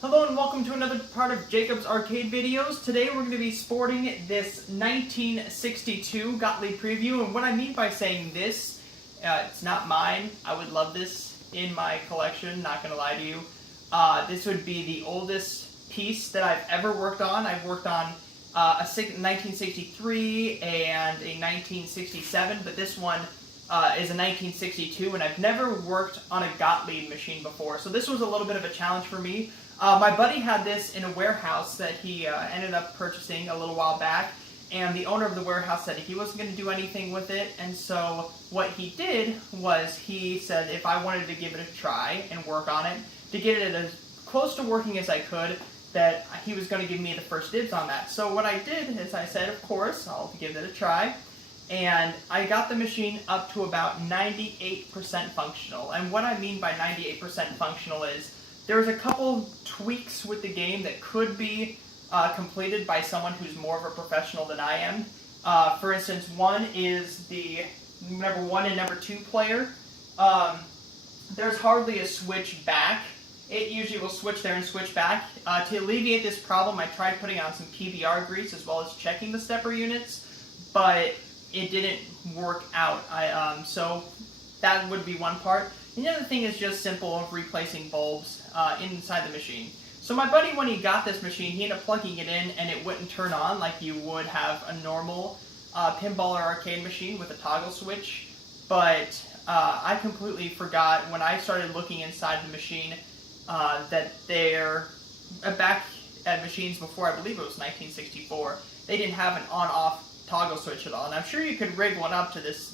Hello and welcome to another part of Jacob's Arcade Videos. Today we're going to be sporting this 1962 Gottlieb preview, and what I mean by saying this, it's not mine. I would love this in my collection, not going to lie to you. This would be the oldest piece that I've ever worked on. I've worked on a 1963 and a 1967, but this one is a 1962, and I've never worked on a Gottlieb machine before, so this was a little bit of a challenge for me. My buddy had this in a warehouse that he ended up purchasing a little while back, and the owner of the warehouse said he wasn't going to do anything with it, and so what he did was he said if I wanted to give it a try and work on it, to get it as close to working as I could, that he was going to give me the first dibs on that. So what I did is I said, of course, I'll give it a try, and I got the machine up to about 98% functional. And what I mean by 98% functional is there's a couple tweaks with the game that could be completed by someone who's more of a professional than I am. For instance, one is the number 1 and number 2 player. There's hardly a switch back. It usually will switch there and switch back. To alleviate this problem, I tried putting on some PBR grease as well as checking the stepper units, but it didn't work out. So that would be one part. And the other thing is just simple replacing bulbs inside the machine. So my buddy, when he got this machine, he ended up plugging it in and it wouldn't turn on like you would have a normal pinball or arcade machine with a toggle switch. But I completely forgot when I started looking inside the machine that they're back at machines before, I believe it was 1964, they didn't have an on-off toggle switch at all. And I'm sure you could rig one up to this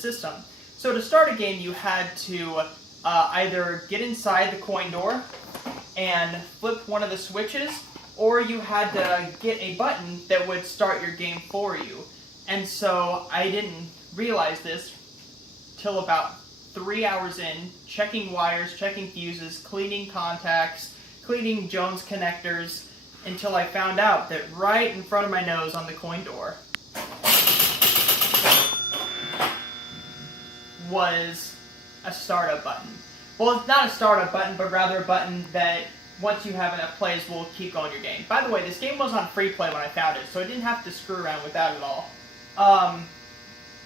system. So to start a game, you had to either get inside the coin door and flip one of the switches, or you had to get a button that would start your game for you. And so I didn't realize this till about 3 hours in, checking wires, checking fuses, cleaning contacts, cleaning Jones connectors, until I found out that right in front of my nose on the coin door was a startup button. Well, it's not a startup button, but rather a button that once you have enough plays will keep going your game. By the way, this game was on free play when I found it, so I didn't have to screw around with that at all.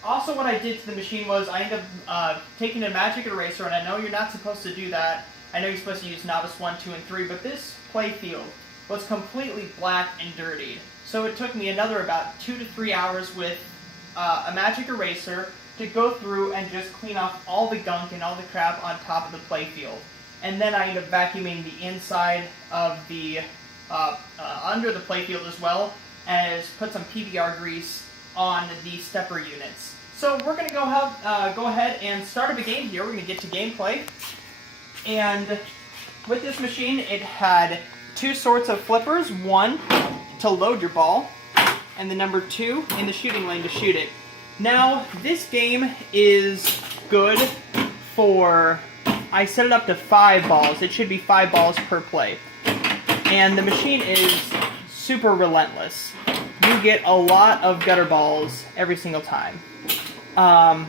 Also, what I did to the machine was I ended up taking a magic eraser, and I know you're not supposed to do that. I know you're supposed to use novice 1, 2, and 3, but this play field was completely black and dirtied. So it took me another about 2 to 3 hours with a magic eraser to go through and just clean off all the gunk and all the crap on top of the playfield. And then I ended up vacuuming the inside of the, under the playfield as well, as put some PBR grease on the stepper units. So we're going to go ahead and start up a game here. We're going to get to gameplay. And with this machine, it had 2 sorts of flippers. One to load your ball, and the number 2 in the shooting lane to shoot it. Now, this game is good for, I set it up to 5 balls. It should be 5 balls per play. And the machine is super relentless. You get a lot of gutter balls every single time. But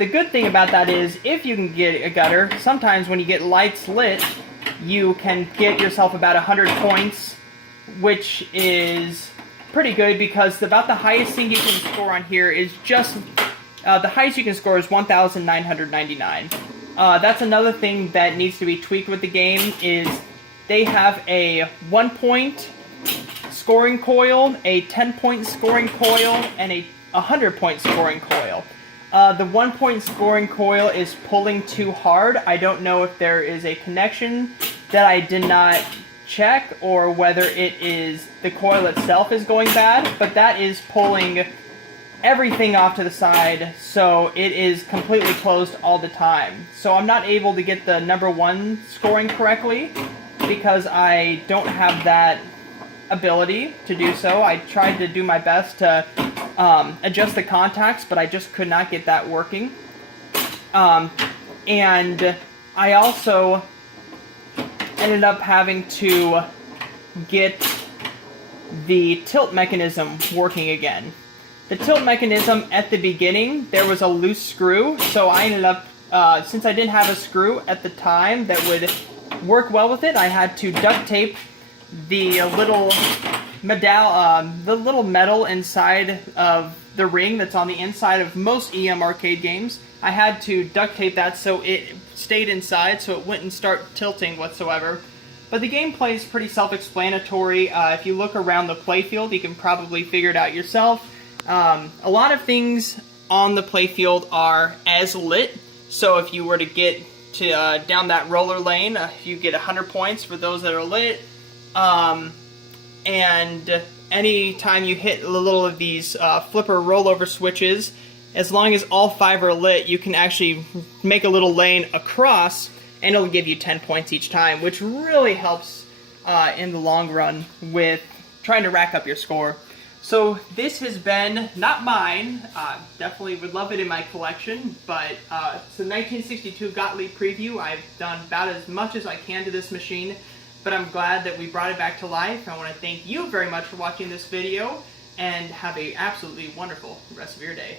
the good thing about that is, if you can get a gutter, sometimes when you get lights lit, you can get yourself about 100 points, which is pretty good, because about the highest thing you can score on here is just, the highest you can score is 1,999. That's another thing that needs to be tweaked with the game, is they have a 1-point scoring coil, a 10-point scoring coil, and a 100-point scoring coil. The 1-point scoring coil is pulling too hard. I don't know if there is a connection that I did not check, or whether it is the coil itself is going bad, but that is pulling everything off to the side, so it is completely closed all the time. So I'm not able to get the number 1 scoring correctly, because I don't have that ability to do so. I tried to do my best to adjust the contacts, but I just could not get that working. And I also ended up having to get the tilt mechanism working again. The tilt mechanism at the beginning, there was a loose screw, so I ended up, since I didn't have a screw at the time that would work well with it, I had to duct tape the little metal inside of the ring that's on the inside of most EM arcade games. I had to duct tape that so it stayed inside, so it wouldn't start tilting whatsoever. But the gameplay is pretty self-explanatory. If you look around the playfield, you can probably figure it out yourself. A lot of things on the playfield are as lit, so if you were to get to down that roller lane, you get 100 points for those that are lit. And any time you hit a little of these flipper rollover switches, as long as all 5 are lit, you can actually make a little lane across, and it'll give you 10 points each time, which really helps in the long run with trying to rack up your score. So this has been, not mine, definitely would love it in my collection, but it's a 1962 Gottlieb preview. I've done about as much as I can to this machine, but I'm glad that we brought it back to life. I want to thank you very much for watching this video, and have a absolutely wonderful rest of your day.